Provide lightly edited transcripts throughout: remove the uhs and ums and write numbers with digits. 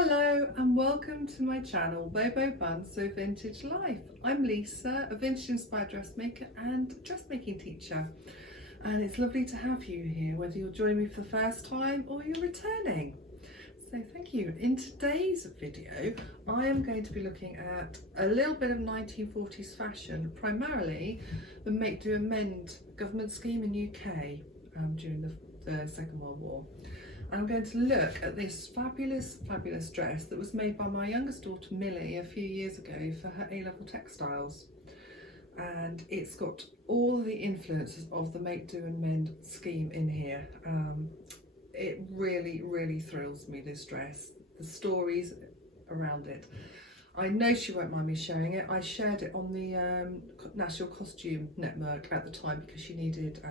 Hello and welcome to my channel Bobo Bun So Vintage Life. I'm Lisa, a vintage inspired dressmaker and dressmaking teacher, and it's lovely to have you here, whether you're joining me for the first time or you're returning. So thank you. In today's video I am going to be looking at a little bit of 1940s fashion, primarily the Make Do and Mend government scheme in UK during the Second World War. I'm going to look at this fabulous dress that was made by my youngest daughter Millie a few years ago for her A'level Textiles, and it's got all the influences of the Make Do and Mend scheme in here. It really thrills me, this dress, the stories around it. I know she won't mind me sharing it. I shared it on the National Costume Network at the time because she needed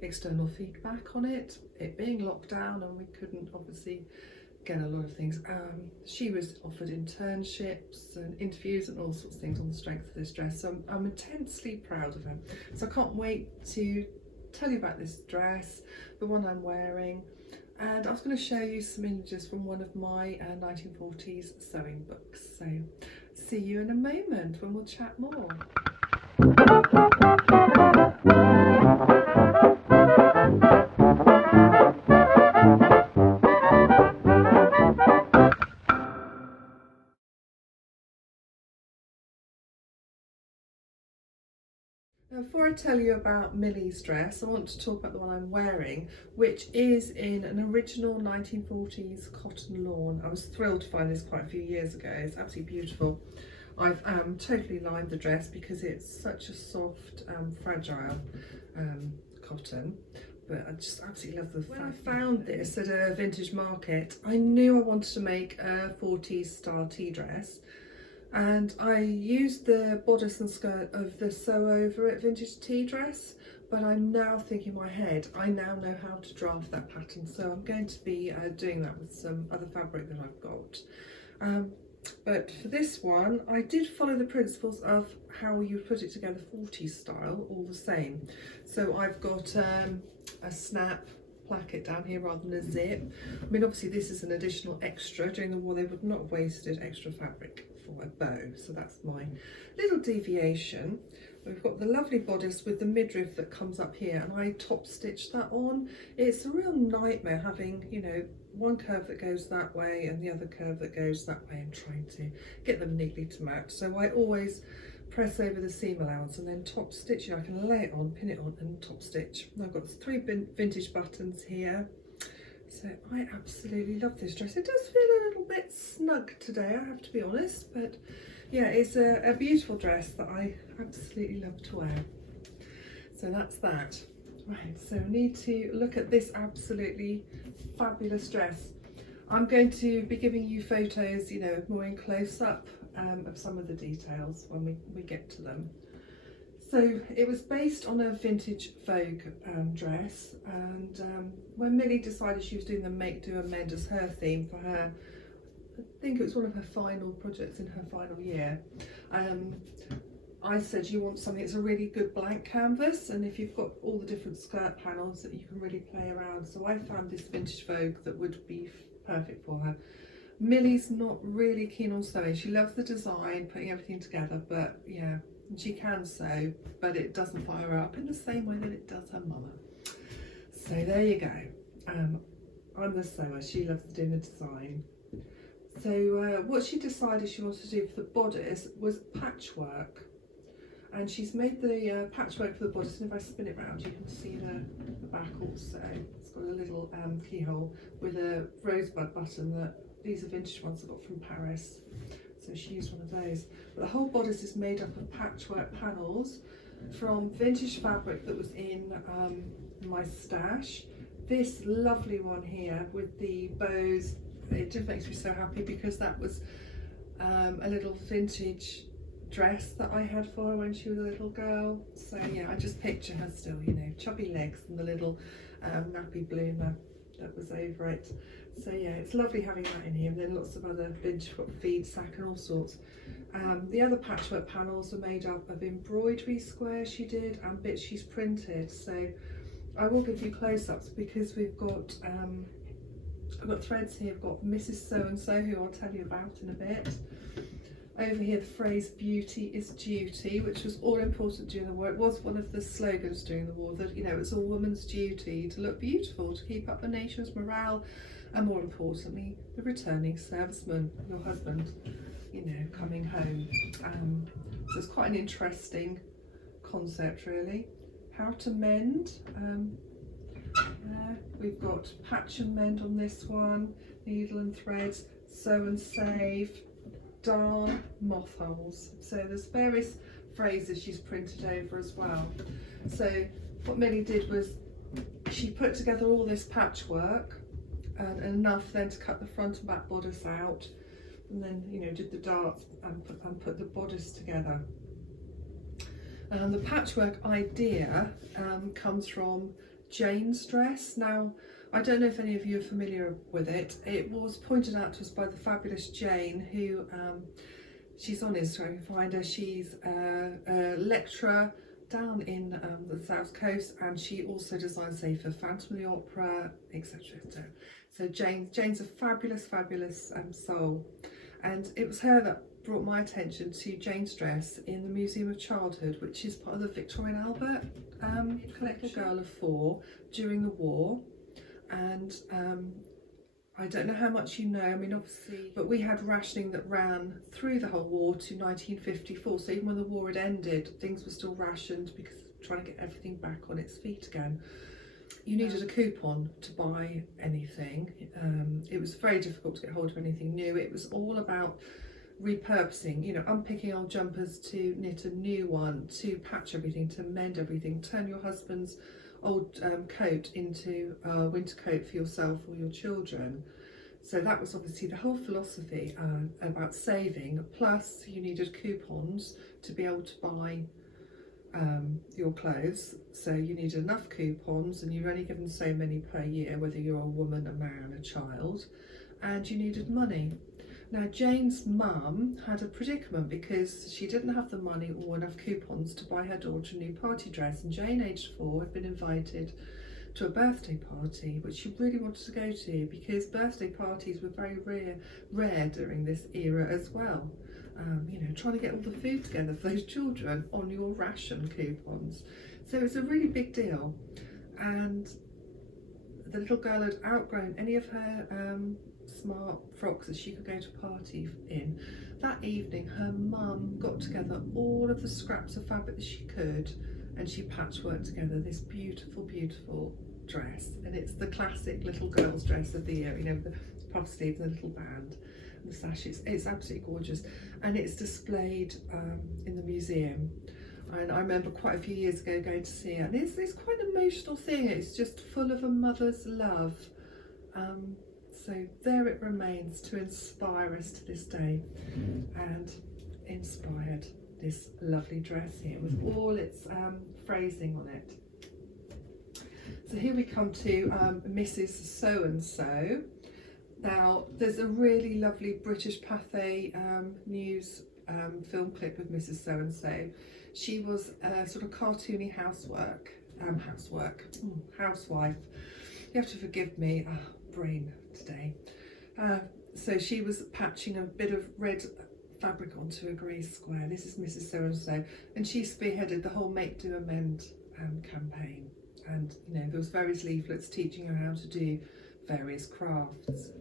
external feedback on it being locked down, and we couldn't obviously get a lot of things. She was offered internships and interviews and all sorts of things on the strength of this dress, so I'm intensely proud of her. So I can't wait to tell you about this dress, the one I'm wearing, and I was going to show you some images from one of my 1940s sewing books. So see you in a moment when we'll chat more. Before I tell you about Millie's dress, I want to talk about the one I'm wearing, which is in an original 1940s cotton lawn. I was thrilled to find this quite a few years ago. It's absolutely beautiful. I've totally lined the dress because it's such a soft, fragile cotton, but I just absolutely love the fact. When I found this at a vintage market, I knew I wanted to make a 40s style tea dress. And I used the bodice and skirt of the Sew Over It vintage tea dress, but I'm now thinking in my head, I now know how to draft that pattern, so I'm going to be doing that with some other fabric that I've got. But for this one, I did follow the principles of how you put it together 40s style, all the same. So I've got a snap placket down here rather than a zip. I mean, obviously this is an additional extra. During the war they would not have wasted extra fabric for a bow, so that's my little deviation. We've got the lovely bodice with the midriff that comes up here, and I top stitched that on. It's a real nightmare having, you know, one curve that goes that way and the other curve that goes that way, and trying to get them neatly to match. So I always press over the seam allowance and then top stitch. I can lay it on, pin it on and top stitch. I've got 3 vintage buttons here. So I absolutely love this dress. It does feel a little bit snug today, I have to be honest, but yeah, it's a beautiful dress that I absolutely love to wear. So that's that. Right, so we need to look at this absolutely fabulous dress. I'm going to be giving you photos, you know, more in close up of some of the details when we get to them. So it was based on a vintage Vogue dress, and when Millie decided she was doing the Make Do and Mend as her theme for her, I think it was one of her final projects in her final year, I said you want something that's a really good blank canvas, and if you've got all the different skirt panels that you can really play around. So I found this vintage Vogue that would be perfect for her. Millie's not really keen on sewing. She loves the design, putting everything together, but yeah, she can sew, but it doesn't fire her up in the same way that it does her mama. So there you go. I'm the sewer, she loves doing the design. So what she decided she wanted to do for the bodice was patchwork, and she's made the patchwork for the bodice, and if I spin it round you can see the back also. It's got a little keyhole with a rosebud button that these are vintage ones I got from Paris. So she used one of those. But the whole bodice is made up of patchwork panels from vintage fabric that was in my stash. This lovely one here with the bows, it just makes me so happy because that was a little vintage dress that I had for her when she was a little girl. So yeah, I just picture her still, you know, chubby legs and the little nappy bloomer that was over it. So yeah, it's lovely having that in here, and then lots of other vintage feed sack and all sorts. The other patchwork panels are made up of embroidery squares she did and bits she's printed. So I will give you close-ups because we've got I've got threads here. I've got Mrs. So-and-so, who I'll tell you about in a bit. Over here, the phrase "beauty is duty," which was all important during the war. It was one of the slogans during the war, that, you know, it's a woman's duty to look beautiful, to keep up the nation's morale, and more importantly, the returning serviceman, your husband, you know, coming home. So it's quite an interesting concept, really. How to mend. We've got patch and mend on this one, needle and threads, sew and save, darn, moth holes. So there's various phrases she's printed over as well. So what Millie did was she put together all this patchwork, and enough then to cut the front and back bodice out, and then, you know, did the darts and put the bodice together. The patchwork idea comes from Jane's dress. Now, I don't know if any of you are familiar with it. It was pointed out to us by the fabulous Jane, who she's on Instagram, you can find her. She's a lecturer down in the South Coast, and she also designs, say, for Phantom of the Opera, etc. So Jane's a fabulous soul, and it was her that brought my attention to Jane's dress in the Museum of Childhood, which is part of the Victoria and Albert collection. Girl of 4 during the war, and I don't know how much you know, I mean, obviously, but we had rationing that ran through the whole war to 1954, so even when the war had ended, things were still rationed because trying to get everything back on its feet again. You needed a coupon to buy anything. It was very difficult to get hold of anything new. It was all about repurposing, you know, unpicking old jumpers to knit a new one, to patch everything, to mend everything, turn your husband's old coat into a winter coat for yourself or your children. So that was obviously the whole philosophy about saving, plus you needed coupons to be able to buy your clothes. So you needed enough coupons, and you're only given so many per year, whether you're a woman, a man, a child, and you needed money. Now, Jane's mum had a predicament because she didn't have the money or enough coupons to buy her daughter a new party dress, and Jane, aged 4, had been invited to a birthday party, which she really wanted to go to because birthday parties were very rare during this era as well. You know, trying to get all the food together for those children on your ration coupons. So it's a really big deal, and the little girl had outgrown any of her smart frocks that she could go to a party in. That evening, her mum got together all of the scraps of fabric that she could, and she patchworked together this beautiful dress. And it's the classic little girl's dress of the year, you know, with the puff sleeves and the little band and the sash. It's absolutely gorgeous, and it's displayed in the museum. And I remember quite a few years ago going to see it, and it's quite an emotional thing. It's just full of a mother's love. So there it remains to inspire us to this day, and inspired this lovely dress here with all its phrasing on it. So here we come to Mrs. So-and-so. Now, there's a really lovely British Pathé News film clip with Mrs. So-and-so. She was a sort of cartoony housewife. You have to forgive me, brain today. So she was patching a bit of red fabric onto a grey square. This is Mrs. So-and-so, and she spearheaded the whole Make, Do, Amend campaign. And, you know, there was various leaflets teaching her how to do various crafts.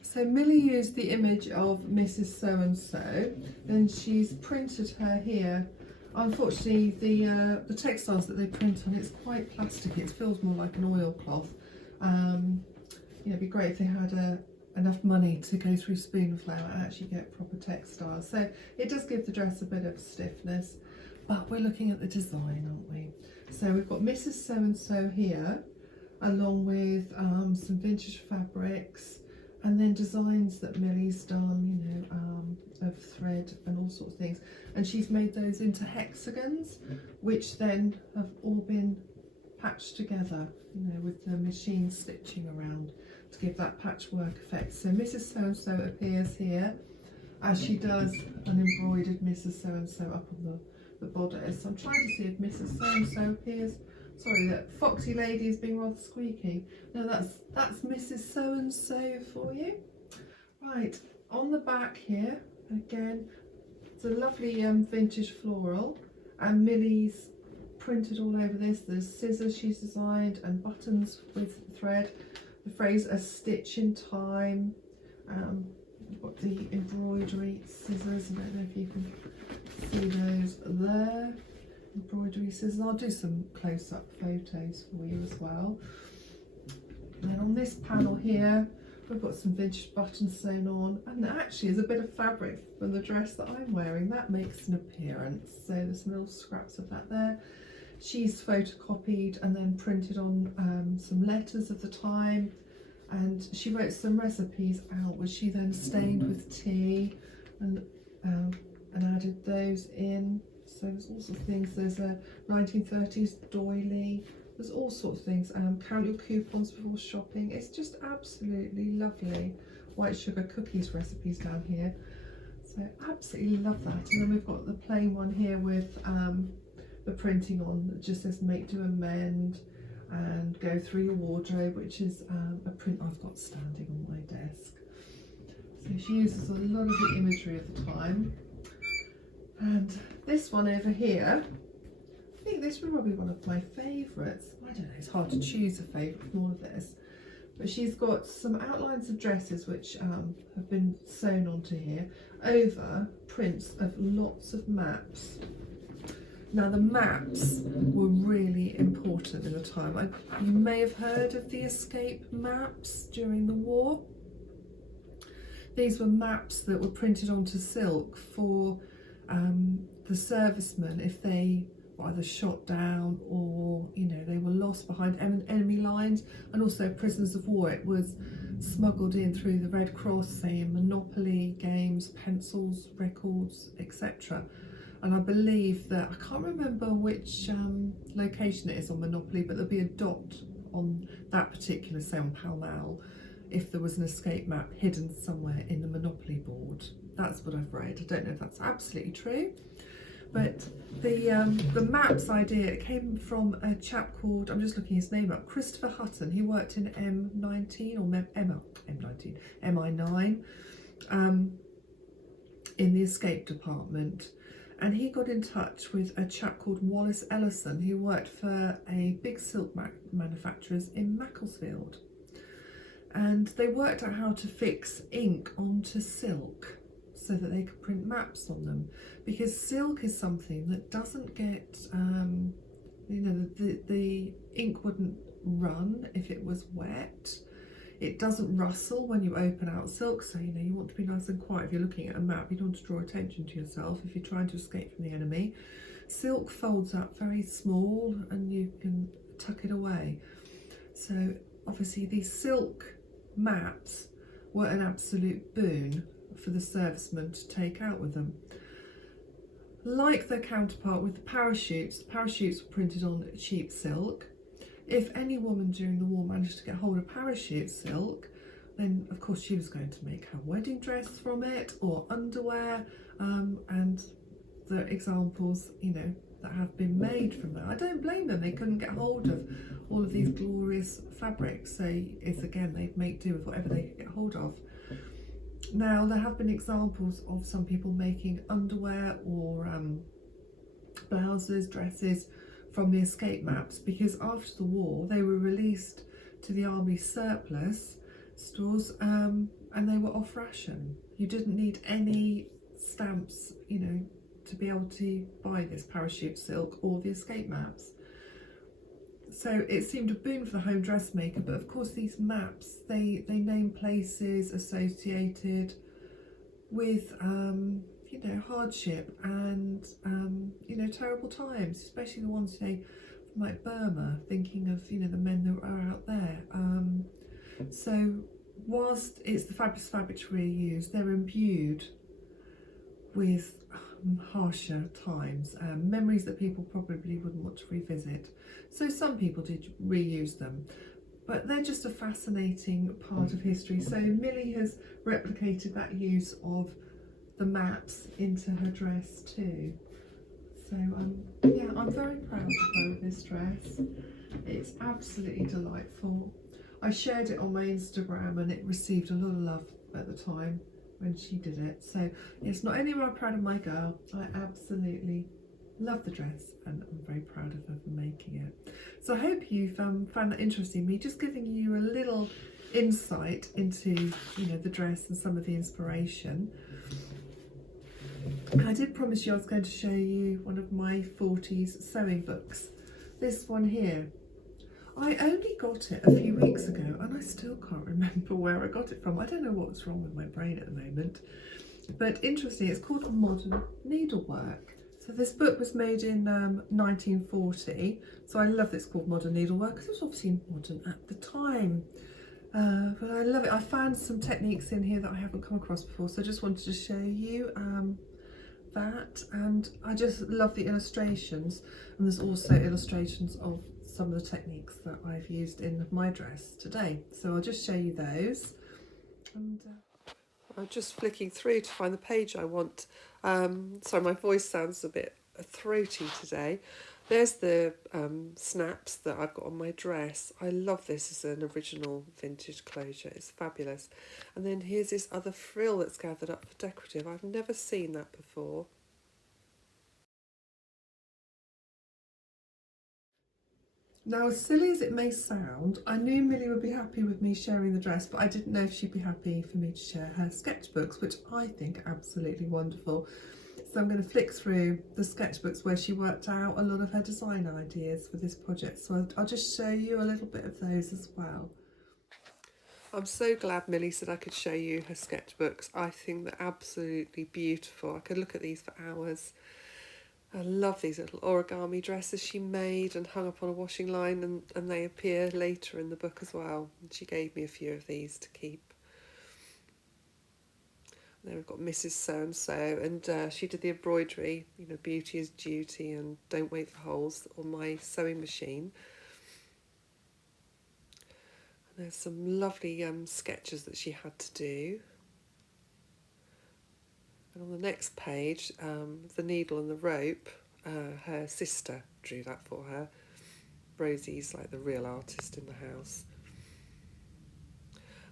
So Millie used the image of Mrs. So-and-so, and she's printed her here. Unfortunately, the textiles that they print on, it's quite plastic. It feels more like an oilcloth. You know, it'd be great if they had enough money to go through Spoonflower and actually get proper textiles. So it does give the dress a bit of stiffness, but we're looking at the design, aren't we? So we've got Mrs. So-and-so here, along with some vintage fabrics, and then designs that Millie's done, you know, of thread and all sorts of things. And she's made those into hexagons, which then have all been patched together, you know, with the machine stitching around to give that patchwork effect. So Mrs. So-and-so appears here, as she does an embroidered Mrs. So-and-so up on the bodice. I'm trying to see if Mrs. So-and-so appears Sorry, that foxy lady is being rather squeaky. No, that's Mrs. So-and-so for you. Right, on the back here, again, it's a lovely vintage floral, and Millie's printed all over this. There's scissors she's designed and buttons with thread. The phrase "a stitch in time." We've got the embroidery scissors. I don't know if you can see those there. Embroidery scissors. I'll do some close-up photos for you as well. And then on this panel here, we've got some vintage buttons sewn on, and actually there's a bit of fabric from the dress that I'm wearing that makes an appearance. So there's some little scraps of that there. She's photocopied and then printed on some letters of the time, and she wrote some recipes out which she then stained with tea and added those in. So there's all sorts of things. There's a 1930s doily. There's all sorts of things. Count your coupons before shopping. It's just absolutely lovely. White sugar cookies recipes down here. So absolutely love that. And then we've got the plain one here with the printing on that just says make, do, amend, and go through your wardrobe, which is a print I've got standing on my desk. So she uses a lot of the imagery of the time. And this one over here, I think this was probably one of my favourites. I don't know, it's hard to choose a favourite from all of this. But she's got some outlines of dresses which have been sewn onto here over prints of lots of maps. Now the maps were really important in the time. You may have heard of the escape maps during the war. These were maps that were printed onto silk for the servicemen if they were either shot down or, you know, they were lost behind enemy lines, and also prisoners of war. It was smuggled in through the Red Cross, say in Monopoly games, pencils, records, etc. And I believe that, I can't remember which location it is on Monopoly, but there'll be a dot on that particular, say on Pall Mall, if there was an escape map hidden somewhere in the Monopoly board. That's what I've read. I don't know if that's absolutely true, but the maps idea came from a chap called, I'm just looking his name up, Christopher Hutton. He worked in M19 or M19, MI9 in the escape department, and he got in touch with a chap called Wallace Ellison, who worked for a big silk manufacturers in Macclesfield, and they worked out how to fix ink onto silk so that they could print maps on them, because silk is something that doesn't get, you know, the ink wouldn't run if it was wet. It doesn't rustle when you open out silk, so, you know, you want to be nice and quiet if you're looking at a map. You don't want to draw attention to yourself if you're trying to escape from the enemy. Silk folds up very small and you can tuck it away. So obviously these silk maps were an absolute boon for the servicemen to take out with them. Like their counterpart with the parachutes were printed on cheap silk. If any woman during the war managed to get hold of parachute silk, then of course she was going to make her wedding dress from it, or underwear, and the examples, you know, that have been made from that. I don't blame them, they couldn't get hold of all of these glorious fabrics, so it's again, they'd make do with whatever they could get hold of. Now there have been examples of some people making underwear or blouses, dresses from the escape maps, because after the war they were released to the army surplus stores and they were off ration. You didn't need any stamps, you know, to be able to buy this parachute silk or the escape maps. So it seemed a boon for the home dressmaker, but of course these maps, they name places associated with you know, hardship and you know, terrible times, especially the ones, say, from like Burma, thinking of, you know, the men that are out there. So whilst it's the fabulous fabric to reuse, they're imbued with harsher times, memories that people probably wouldn't want to revisit. So some people did reuse them, but they're just a fascinating part of history. So Millie has replicated that use of the maps into her dress too. So yeah, I'm very proud of her with this dress. It's absolutely delightful. I shared it on my Instagram and it received a lot of love at the time when she did it. So it's not only am I proud of my girl, I absolutely love the dress and I'm very proud of her for making it. So I hope you've found that interesting, me just giving you a little insight into, you know, the dress and some of the inspiration. I did promise you I was going to show you one of my 40s sewing books. This one here. I only got it a few weeks ago and I still can't remember where I got it from. I don't know what's wrong with my brain at the moment. But interesting, it's called Modern Needlework. So this book was made in 1940. So I love that it's called Modern Needlework because it was obviously modern at the time. But I love it. I found some techniques in here that I haven't come across before. So I just wanted to show you that, and I just love the illustrations, and there's also illustrations of some of the techniques that I've used in my dress today, so I'll just show you those. And I'm just flicking through to find the page I want. Sorry, my voice sounds a bit throaty today. There's the snaps that I've got on my dress. I love this as an original vintage closure. It's fabulous. And then here's this other frill that's gathered up for decorative. I've never seen that before. Now, as silly as it may sound, I knew Millie would be happy with me sharing the dress, but I didn't know if she'd be happy for me to share her sketchbooks, which I think are absolutely wonderful. So I'm going to flick through the sketchbooks where she worked out a lot of her design ideas for this project. So I'll just show you a little bit of those as well. I'm so glad Millie said I could show you her sketchbooks. I think they're absolutely beautiful. I could look at these for hours. I love these little origami dresses she made and hung up on a washing line, and they appear later in the book as well. And she gave me a few of these to keep. There we've got Mrs. So-and-so, and she did the embroidery, you know, beauty is duty and don't wait for holes on my sewing machine. And there's some lovely sketches that she had to do. And on the next page, the needle and the rope, her sister drew that for her. Rosie's like the real artist in the house.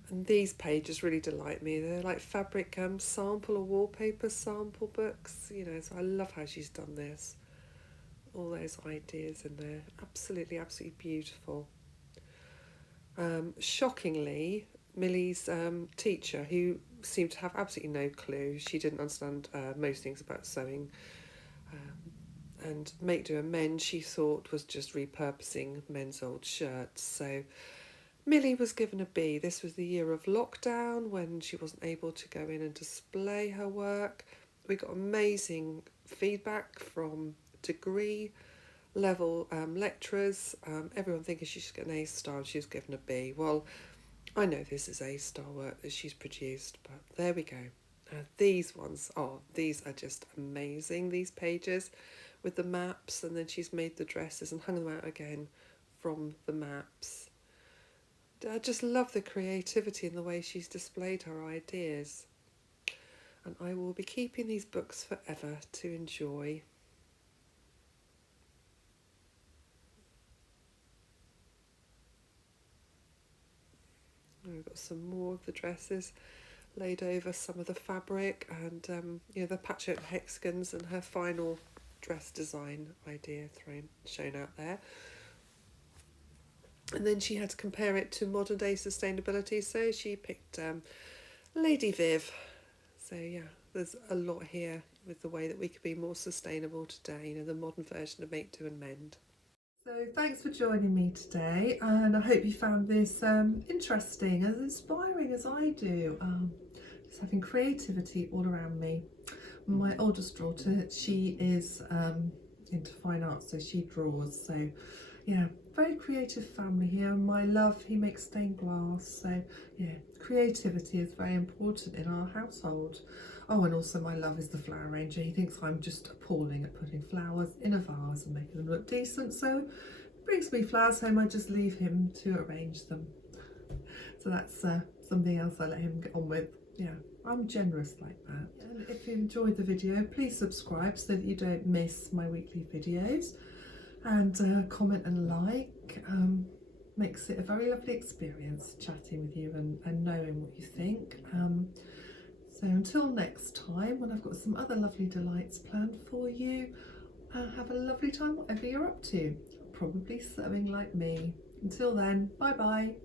And these pages really delight me. They're like fabric sample or wallpaper sample books, you know, so I love how she's done this. All those ideas in there. Absolutely, absolutely beautiful. Shockingly, Millie's teacher, who seemed to have absolutely no clue, she didn't understand most things about sewing, and make, do and mend, she thought was just repurposing men's old shirts. So Millie was given a B. This was the year of lockdown when she wasn't able to go in and display her work. We got amazing feedback from degree level lecturers, everyone thinking she should get an A star, and she was given a B. Well, I know this is A star work that she's produced, but there we go. These ones, these are just amazing, these pages with the maps, and then she's made the dresses and hung them out again from the maps. I just love the creativity and the way she's displayed her ideas. And I will be keeping these books forever to enjoy. We've got some more of the dresses laid over some of the fabric, and you know, the patchwork hexagons and her final dress design idea shown out there. And then she had to compare it to modern day sustainability, so she picked Lady Viv. So yeah, there's a lot here with the way that we could be more sustainable today, you know, the modern version of make, do and mend. So thanks for joining me today, and I hope you found this interesting, as inspiring as I do. Just having creativity all around me. My oldest daughter, she is into fine arts, so she draws. So yeah, very creative family here. My love, he makes stained glass. So yeah, creativity is very important in our household. Oh, and also my love is the flower arranger. He thinks I'm just appalling at putting flowers in a vase and making them look decent. So he brings me flowers home, I just leave him to arrange them. So that's something else I let him get on with. Yeah, I'm generous like that. And if you enjoyed the video, please subscribe so that you don't miss my weekly videos, and comment and like. Makes it a very lovely experience chatting with you and knowing what you think. So until next time, when I've got some other lovely delights planned for you, have a lovely time whatever you're up to. Probably sewing like me. Until then, bye bye.